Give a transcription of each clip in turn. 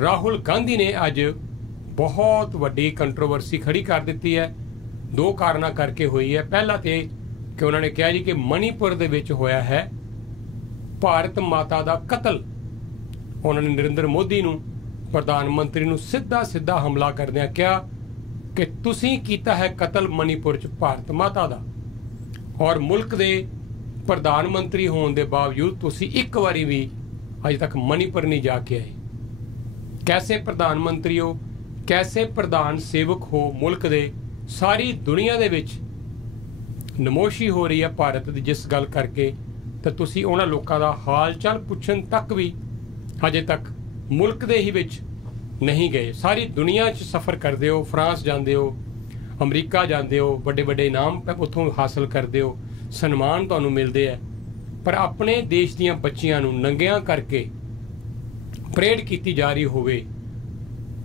राहुल गांधी ने अज बहुत वड्डी कंट्रोवर्सी खड़ी कर दी है। दो कारणों करके हुई है। पहला तो कि उन्होंने कहा जी कि मणिपुर दे विच होया है भारत माता का कतल। उन्होंने नरेंद्र मोदी नूं प्रधानमंत्री नूं सीधा सीधा हमला करदिआं कहा कि तुसीं कीता है कतल मणिपुर च भारत माता का, और मुल्क दे प्रधानमंत्री होने के बावजूद तुसीं एक बारी भी अजे तक मणिपुर नहीं जाके आए। कैसे प्रधानमंत्री हो, कैसे प्रधान सेवक हो मुल्क दे? सारी दुनिया दे विच नमोशी हो रही है भारत की जिस गल करके, तो तुसीं उन्हां लोकां दा हाल चाल पुछण तक भी अजे तक मुल्क दे ही विच नहीं गए। सारी दुनिया च सफ़र करते हो, फ्रांस जाते हो, अमरीका जाते हो, बड़े बड़े इनाम उत्थों हासिल करते हो, सन्मान तुहानूं मिलते हैं, पर अपने देश दीयां बच्चियां नूं नंगियां करके परेड की जा रही होवे,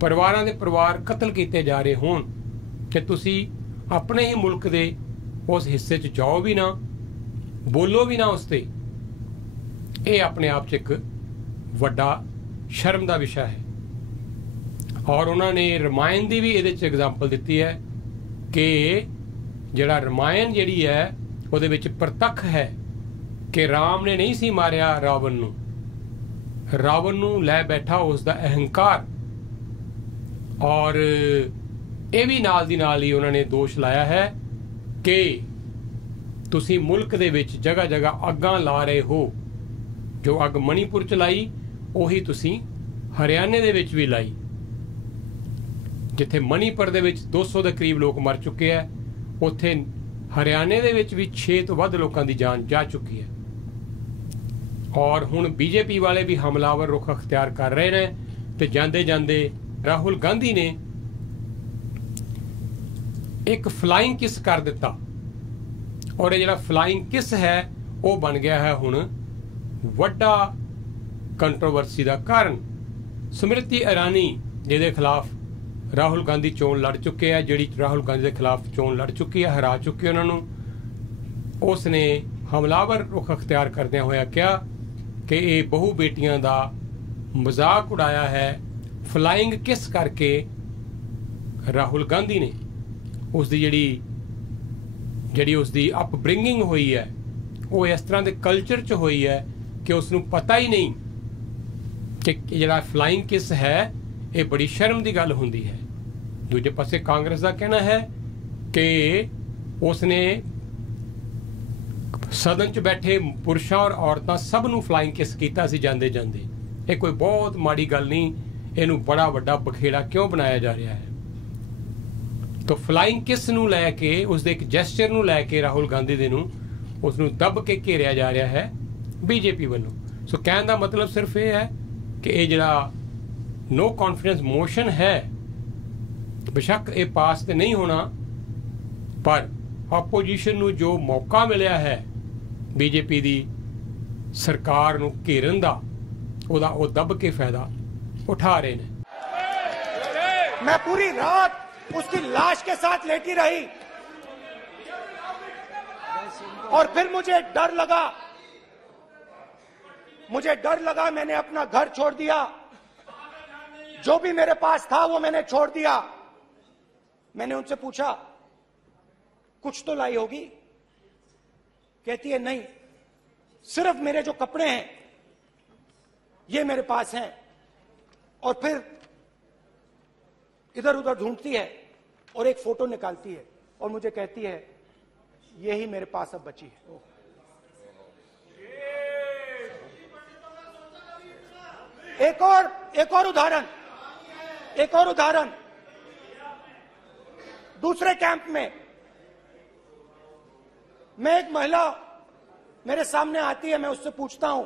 परिवारां दे परिवार कतल किए जा रहे होण, कि तुसीं अपने ही मुल्क दे उस हिस्से च जाओ भी ना, बोलो भी ना उसते। ये अपने आप च एक वड्डा शर्म का विषय है। और उन्होंने रामायण की भी ये एग्जाम्पल दी है कि जिहड़ा रामायण जिहड़ी है उहदे विच प्रतख है कि राम ने नहीं सी मारिया रावण नूं लै बैठा उसका अहंकार। और ये भी नाल दी नाल ही उन्होंने दोष लाया है कि तुसीं मुल्क दे विच जगह जगह अग्गां ला रहे हो। जो अग मणिपुर च लाई उही तुसीं हरियाणे दे विच भी लाई, जिथे मणिपुर दे विच 200 के करीब लोग मर चुके हैं, उत्थे हरियाणे दे विच भी 6 तो वध लोगों की जान जा चुकी है। और हुण बीजेपी वाले भी हमलावर रुख अख्तियार कर रहे हैं। तो जांदे जांदे राहुल गांधी ने एक फ्लाइंग किस कर दिता, और ये जिहड़ा फ्लाइंग किस है वो बन गया है हुण वड्डा कंट्रोवर्सी का कारण। स्मृति ईरानी जिहदे खिलाफ राहुल गांधी चोन लड़ चुके हैं, जिहड़ी राहुल गांधी के खिलाफ चोन लड़ चुकी है, हरा चुके उन्होंने, उसने हमलावर रुख अख्तियार करदे होया क्या कि ये बहु बेटियां का मजाक उड़ाया है फ्लाइंग किस करके। राहुल गांधी ने उसकी जिहड़ी उसकी अपब्रिंगिंग हुई है वो इस तरह के कल्चर च हुई है कि उसनूं पता ही नहीं कि जिहड़ा फ्लाइंग किस है ये बड़ी शर्म की गल हुंदी है। दूजे पासे कांग्रेस का कहना है कि उसने सदन च बैठे पुरुषों और औरतां सब नूं फ्लाइंग किस कीता सी जांदे जांदे। ये कोई बहुत माड़ी गल नहीं, इनू बड़ा वड्डा बखेड़ा क्यों बनाया जा रहा है? तो फ्लाइंग किस नूं लैके उसदे एक जैसचर नूं लैके राहुल गांधी दे नूं उसनूं दब के घेरिया जा रहा है बीजेपी वालों। सो कहने का मतलब सिर्फ ये है कि ये जिहड़ा नो कॉन्फिडेंस मोशन है बेशक ये पास तो नहीं होना, पर ऑपोजिशन नूं जो मौका मिलिया है बीजेपी दी सरकार नूं घेरन दा, ओदा वो दब के फायदा उठा रहे हैं। मैं पूरी रात उसकी लाश के साथ लेटी रही और फिर मुझे डर लगा, मैंने अपना घर छोड़ दिया, जो भी मेरे पास था वो मैंने छोड़ दिया। मैंने उनसे पूछा कुछ तो लाई होगी? कहती है नहीं, सिर्फ मेरे जो कपड़े हैं ये मेरे पास हैं। और फिर इधर उधर ढूंढती है और एक फोटो निकालती है और मुझे कहती है यही मेरे पास अब बची है। एक और उदाहरण दूसरे कैंप में मैं एक महिला मेरे सामने आती है, मैं उससे पूछता हूं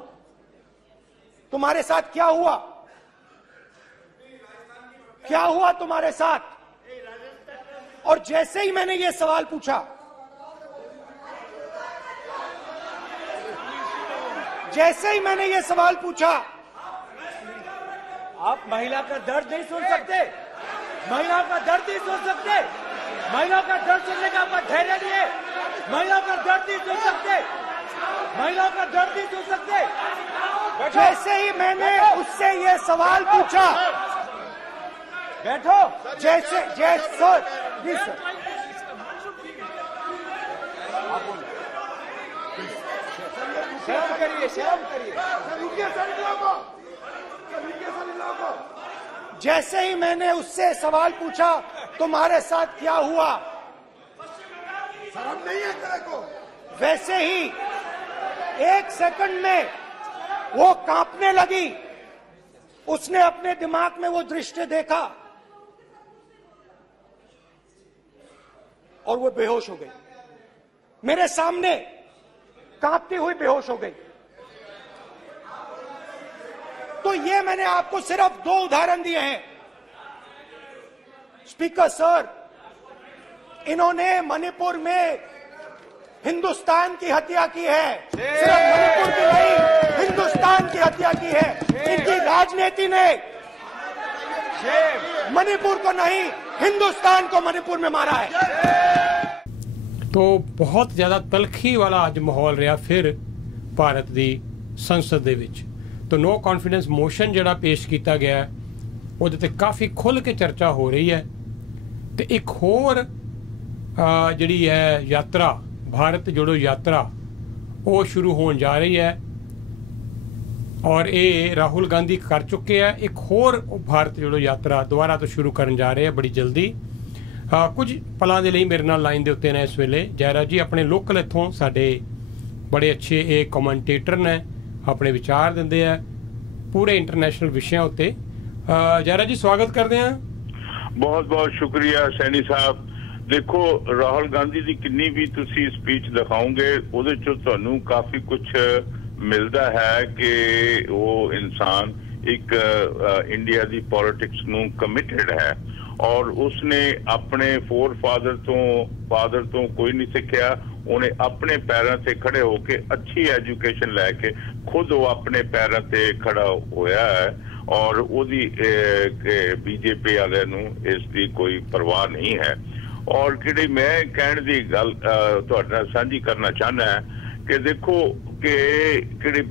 तुम्हारे साथ क्या हुआ तुम्हारे साथ? और जैसे ही मैंने ये सवाल पूछा, आप महिला का दर्द नहीं सुन सकते, महिला का दर्द नहीं सुन सकते, महिला का दर्द सुनने का आपका धैर्य नहीं है, महिला का दर्द नहीं सुन सकते, महिला का दर्द नहीं सुन सकते। जैसे ही मैंने उससे ये सवाल पूछा, बैठो। जैसे सर प्लीज सर, शर्म करिए, शर्म करिए। जैसे ही मैंने उससे सवाल पूछा तुम्हारे साथ क्या हुआ, शर्म नहीं है तेरे को, वैसे ही 1 सेकंड में वो कांपने लगी। उसने अपने दिमाग में वो दृश्य देखा और वो बेहोश हो गई, मेरे सामने कांपती हुई बेहोश हो गई। तो ये मैंने आपको सिर्फ 2 उदाहरण दिए हैं। स्पीकर सर, इन्होंने मणिपुर में हिंदुस्तान की हत्या की है, सिर्फ मणिपुर की नहीं, हिंदुस्तान की हत्या की है। इनकी राजनीति ने मणिपुर को नहीं, हिंदुस्तान को मणिपुर में मारा है। तो बहुत ज़्यादा तलखी वाला अज माहौल रहा फिर भारत की संसद दे विच। तो नो कॉन्फिडेंस मोशन जिहड़ा पेश किया गया उहदे ते काफ़ी खुल के चर्चा हो रही है। तो एक होर जिहड़ी है यात्रा, भारत जोड़ो यात्रा, वो शुरू होने जा रही है और ये राहुल गांधी कर चुके हैं। एक होर भारत जोड़ो यात्रा दोबारा तो शुरू करन जा रहे हैं बड़ी जल्दी। कुछ पलों के लिए मेरे नाल लाइन के उत्ते ने इस वेले जयराज जी, अपने लोकल इत्थों साडे बड़े अच्छे ये कमेंटेटर ने, अपने विचार देंदे हैं पूरे इंटरनेशनल विषयों उत्ते। जयराज जी स्वागत करते हैं। बहुत बहुत शुक्रिया सैनी साहब। देखो, राहुल गांधी की किन्नी भी तुसी स्पीच दिखाओगे उहदे चों तुहानूं काफी कुछ मिलता है कि वो इंसान एक इंडिया की पॉलिटिक्स नूं कमिटेड है और उसने अपने फादर तो कोई नहीं सीखिया। उन्हें अपने पैरों से खड़े होके अच्छी एजुकेशन लैके खुद वो अपने पैरों से खड़ा होया है और उहदी बीजेपी वाले नूं इसकी कोई परवाह नहीं है। और कि मैं कहने की गल तुहाडे नाल साझी करना चाहना है कि देखो कि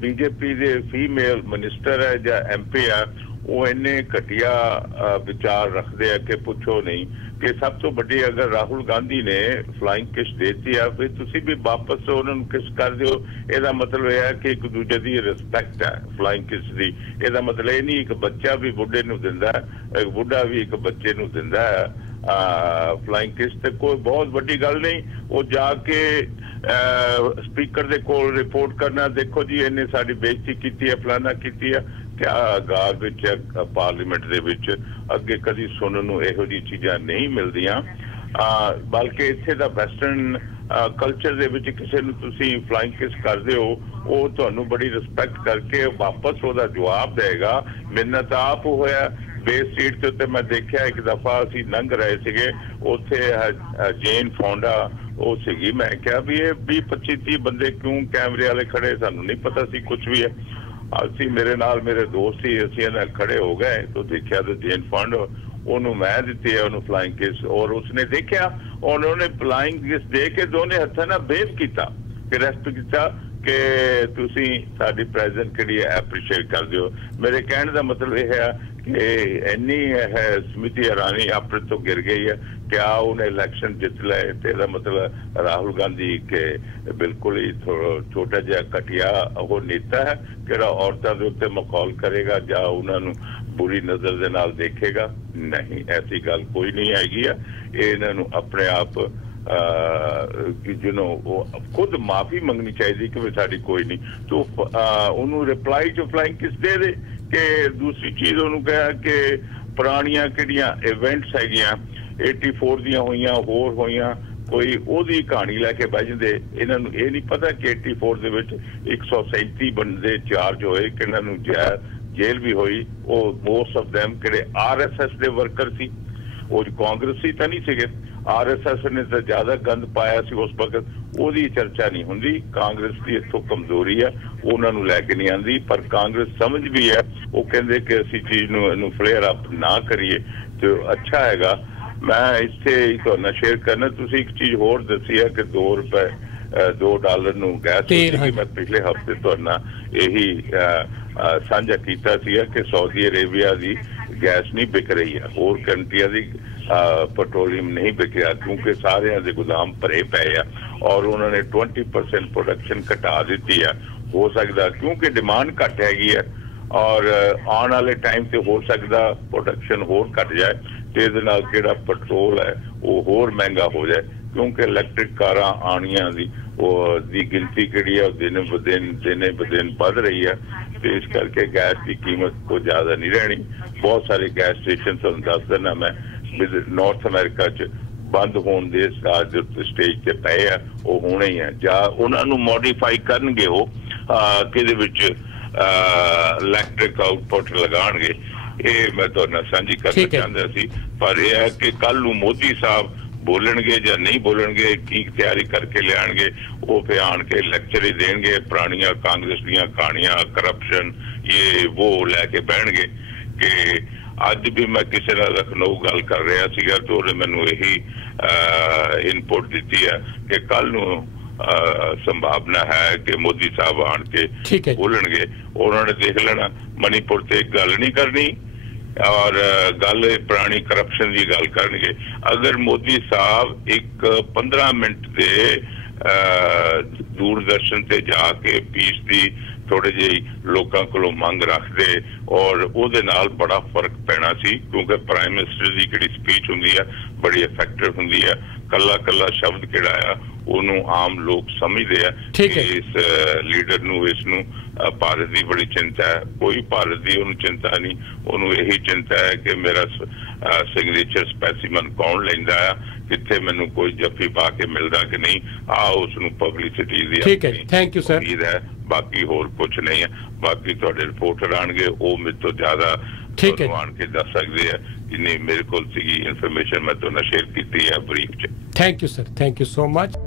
बीजेपी के फीमेल मिनिस्टर है या MP है वो इन्ने घटिया विचार रखते हैं कि पुछो नहीं। कि सब तो बड़ी अगर राहुल गांधी ने फ्लाइंग किस देती है फिर तुसी भी वापस उन्होंने किस कर दो, यदा मतलब यह है कि एक दूजे की रिस्पैक्ट है फ्लाइंग किस की। यदा मतलब ये नहीं एक बच्चा भी बुढ़े नूं दिंदा है, एक बुढ़ा भी एक बच्चे नूं दिंदा है फ्लाइंग किस। ते कोई बहुत बड़ी गल नहीं। वो जाके स्पीकर दे कोल रिपोर्ट करना, देखो जी इन्हें साड़ी बेइज्जती की है, फलाना की है, क्या गार विच पार्लीमेंट दे विच अगे कदी सुनन नूं इहो जी चीज़ां नहीं मिलदियां। बल्कि इत्थे दा वैसटर्न कल्चर दे विच किसी नूं तुसीं फ्लाइंग किस करदे हो वो तुहानूं बड़ी रिस्पैक्ट करके वापस ओहदा जवाब देगा। मेरे तां आप होया बेस सीट के उत्ते मैं देखा एक दफा असीं लंघ रहे सीगे, उत्थे जेन फौंडा वो सीगी। मैं क्या भी ये 20-25-30 बंदे क्यों कैमरे वाले खड़े, सानूं नहीं पता सी कुछ भी है। असी मेरे नाल मेरे दोस्त ही असीं खड़े हो गए तो देखा तो जेन फंड ओनू मैं दी है ओनू फ्लाइंग किस और उसने देखा और उन्होंने फ्लाइंग किस दे के दोनों हथा ना बेस किया कि रेस्ट किया कि तुसी साडी प्रेजेंट के लिए एप्रीशिएट कर दियो। मेरे कहने का मतलब यह है कि इन्नी है स्मृति ईरानी अपने तो गिर गई है, क्या उन्हें इलेक्शन जित ले। तेरा मतलब राहुल गांधी के बिल्कुल ही छोटा जहा घटिया वो नेता है कि औरतों के उत्ते मखौल करेगा या उन्होंने बुरी नजर के नाल देखेगा। नहीं, ऐसी गल कोई नहीं हैगी है। इन्हों अपने आप खुद माफी मंगनी चाहिए कि भी साड़ी कोई नहीं तो उन्होंने रिप्लाई जो फ्लाइंग किस दे दे। कि दूसरी चीज उन्होंने कहा कि पुरानियां किहड़ियां इवेंट्स हैगियां 84 दियां होइयां होर होइयां कोई ओदी कहानी लैके बह जांदे। इन्हां नूं ये नहीं पता कि 84 दे विच 137 बंदे चार्ज होए कि इन्हां नूं जेल भी हुई। वो मोस्ट ऑफ दैम किहड़े RSS दे वर्कर सी, वो कांग्रेसी तो नहीं सीगे। RSS ने तो ज्यादा गंद पाया सी उस वक्त, ओदी चर्चा नहीं हुंदी। कांग्रेस की इत्थों कमजोरी है, उन्होंने लैके नहीं आती। पर कांग्रेस समझ भी है, वो कहते कि असी चीज नूं फ्लेयर अप ना करिए तो अच्छा हैगा। मैं इत्थे तुहाडे शेयर करना, तुसीं एक चीज होर दसी है कि $2 नूं गैस होगी। मैं पिछले हफ्ते तुहाडे नाल यही साझा कीता सी कि सऊदी अरेबिया की गैस नहीं बिक रही है, होर कंट्रियां दी पेट्रोलियम नहीं बिक रहा क्योंकि सारे दे गोदाम भरे पे है और उन्होंने 20% प्रोडक्शन घटा दी है। हो सकता क्योंकि डिमांड घट हैगी है और आने वाले टाइम से हो सकता प्रोडक्शन होर घट जाए तो ये पेट्रोल है वो होर महंगा हो जाए क्योंकि इलैक्ट्रिक कारां आनियां दी गिनती किहड़ी है दिन ब दिन बढ़ रही है तो इस करके गैस की कीमत को ज्यादा नहीं रहनी। बहुत सारे गैस स्टेशन तुहानूं दस देना मैं नॉर्थ अमेरिका च बंद होने दे स्टेज ते पे है वो होने ही है जां उन्हां नूं मॉडिफाई करनगे वो किहदे विच इलैक्ट्रिक आउटपुट लगाणगे। ये मैं तुहाडे नाल सांझी करना चाहता सी पर यह है कि कल नूं मोदी साहब बोलणगे या नहीं बोलणगे की तैयारी करके लियाणगे वो फिर आण के लेक्चर ही देणगे पुरानियां कांग्रेस दीयां कहानियां करप्शन ये वो लैके बहणगे कि अज भी मैं किसी नाल लखनऊ गल कर रहा सीगा तो उन्हें मैनू यही इनपुट दी है कि कल नूं संभावना है कि मोदी साहब आण के बोलणगे उन्होंने देख लेना मणिपुर से गल नहीं करनी और गल पुरानी करप्शन की गल करनगे। अगर मोदी साहब एक 15 मिनट के दूरदर्शन से जाके पीस की थोड़े जी लोगों को मंग रखते और उहदे नाल बड़ा फर्क पैना सी क्योंकि प्राइम मिनिस्टर की जिहड़ी स्पीच हुंदी है बड़ी इफेक्टिव हुंदी है। कला कला शब्द किहड़ा आ उन्होंने आम लोग समझते हैं इस लीडर नूं इसनूं भारत की बड़ी चिंता है। कोई भारत की उन्होंने चिंता नहीं, उन्होंने यही चिंता है कि मेरा सिग्नेचर स्पैसीमन कौन लेंदा है कितने मैनू कोई जफ्फी पा के मिलता कि नहीं आओ उसनूं पब्लिसिटी दी ठीक है। Thank you sir. उम्मीद है बाकी होर कुछ नहीं है। बाकी तुहाडे रिपोर्टर आणगे वो मेरे तो ज्यादा आण के दस सकते हैं जिन्नी मेरे को इंफॉर्मेशन मैं तुहाडे नाल शेयर की है ब्रीफ च। Thank you sir, thank you so much.